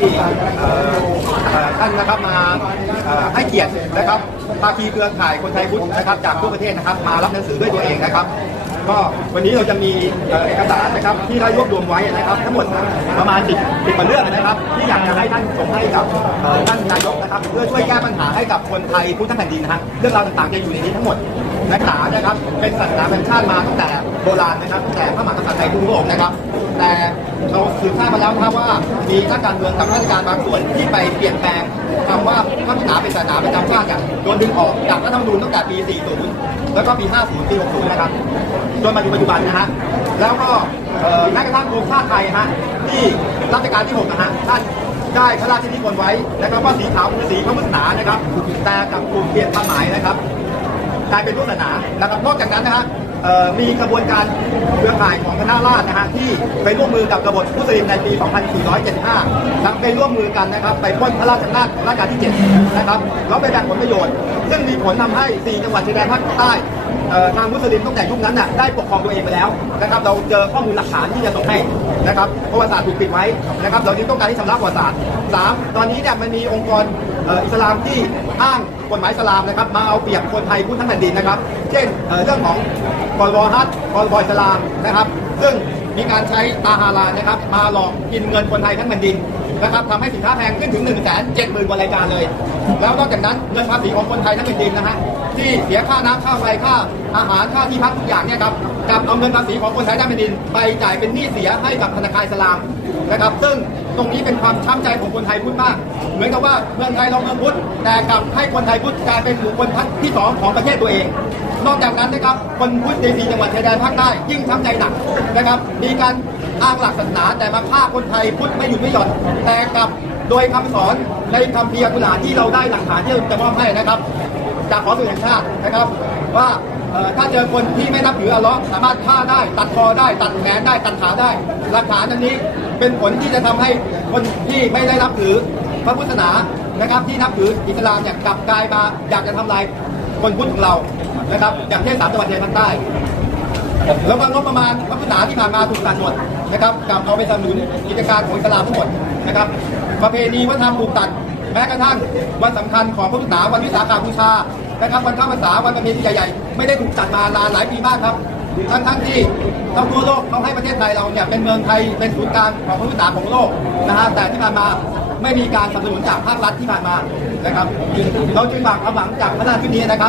ที่ท่านนะครับมาให้เกียรตินะครับภาคีเครือข่ายคนไทยพุทธนะครับจากทั่วประเทศนะครับ มารับหนังสือด้วยตัวเองนะครับ ก็วันนี้เราจะมีเอกสารนะครับที่ได้รวบรวมไว้นะครับ ทั้งหมดประมาณ10 10กว่าเรื่องนะครับ ที่อยากจะให้ท่านส่งให้กับท่านนายกนะครับเพื่อช่วยแก้ปัญหาให้กับคนไทยพุทธทั้งแผ่นดินนะฮะเรื่องราวต่างๆจะอยู่ในนี้ทั้งหมดนักษานะครับเป็นศาสนาเป็นชาติมาตั้งแต่โบราณนะครับตั้งแต่พระมหากษัตริย์ไทยทุกโลกนะครับ แต่เราสืบทราบมาแล้วนะครับว่ามีนักการเมืองกับราชการบางส่วนที่ไปเปลี่ยนแปลง คำว่าพระศาสนาเป็นศาสนาประจำชาติเนี่ยโดนดึงออกจากรัฐธรรมนูญตั้งแต่ปี 40 แล้วก็ปี 50 ปี 60 นะครับ จนมาถึงปัจจุบันนะฮะ แล้วก็แม้กระทั่งโครงชาติไทยฮะที่รัชกาลที่ 6 นะฮะท่านได้พระราชนิพนธ์ไว้นะครับว่าสีขาวคือสีพระพุทธศาสนานะครับแต่กับถูกเปลี่ยนความหมายนะครับกลายเป็นพุทธศาสนานะครับ นอกจากนั้นนะฮะ มีกระบวนการเครือข่ายของคณะราษฎรนะฮะที่ไปร่วมมือกับกบฏมุสลิมในปี 2475ทั้งไปร่วมมือกันนะครับ ไปปล้นพระราชอำนาจของรัชกาลที่ 7 นะครับแล้วไปแบ่งผลประโยชน์ ซึ่งมีผลทำให้ 4 จังหวัดชายแดนภาคใต้ทางมุสลิมตั้งแต่ยุคนั้นน่ะได้ปกครองตัวเองไปแล้วนะครับเราเจอข้อมูลหลักฐานที่จะส่งให้นะครับประวัติศาสตร์ถูกปิดไว้นะครับเราจึงต้องการที่ชำระประวัติศาสตร์สามตอนนี้เนี่ยมันมีองค์กรอิสลามที่ อ้างกฎหมายสลามนะครับ มาเอาเปรียบคนไทยพุ้นทั้งแผ่นดินนะครับ เช่นเรื่องของกรบฮัตกรบอยสลามนะครับ ซึ่งมีการใช้ตาฮาลานะครับ มาหลอกกินเงินคนไทยทั้งแผ่นดิน นะครับทำให้สินค้าแพงขึ้นถึง1นึ่งแสนเจ็ดหมื่นกว่ารายการเลย แล้วนอกจากนั้นเงินภาษีของคนไทยทั้งแผ่นดินนะฮะที่เสียค่าน้ำค่าไฟค่าอาหารค่าที่พักทุกอย่างเนี่ยครับกับเอาเงินภาษีของคนไทยทั้งแผ่นดิน ไปจ่ายเป็นหนี้เสียให้กับธนาคารสลามนะครับซึ่งตรงนี้เป็นความช้ำใจของคนไทยพุทธมาก เหมือนกับว่าเมืองไทยเราเมืองพุทธแต่กลับให้คนไทยพุทธกลายเป็นบุคคลที่สองของประเทศตัวเองนอกจากนั้นนะครับคนพุทธในสี่จังหวัดชายแดนภาคใต้ยิ่งช้ำใจหนักนะครับมีการ อ้างหลักศาสนา แต่มาฆ่าคนไทยพุทธไม่หยุดไม่หย่อนแต่กับโดยคำสอนในคำเพียรกุหลาที่เราได้หลักฐานที่จะมอบให้นะครับ จากขอสื่อแห่งชาตินะครับ ว่าถ้าเจอคนที่ไม่นับถืออัลเลาะห์สามารถฆ่าได้ ตัดคอได้ ตัดแขนได้ตัดขาได้ หลักฐานอันนี้เป็นผลที่จะทำให้คนที่ไม่ได้นับถือพระพุทธศาสนานะครับที่นับถืออิสลามเนี่ยกลับกลายมาอยากจะทำลายคนพุทธของเรานะครับอย่างเช่นสามจังหวัดชายแดนภาคใต้แล้วก็งบประมาณพระพุทธศาสนาที่ผ่านมาถูกตัดหมด นะครับกับเอาไปสนับสนุนกิจการของอิสลามทั้งหมดนะครับ ประเพณีวัฒนธรรมถูกตัดแม้กระทั่งวันสำคัญของพระพุทธศาสนาวันวิสาขบูชานะครับวันข้าพรรษาวันประเพณีใหญ่ๆไม่ได้ถูกจัดมานานหลายปีมากครับทั้งทั้งๆที่ทั้งทั่วโลกเขาให้ประเทศไทยเราเนี่ยเป็นเมืองไทยเป็นศูนย์กลางของพระพุทธศาสนาของโลกนะฮะแต่ที่ผ่านมาไม่มีการสนับสนุนจากภาครัฐที่ผ่านมานะครับเราจึงฝากความหวังจากพระราชชุดนี้นะครับ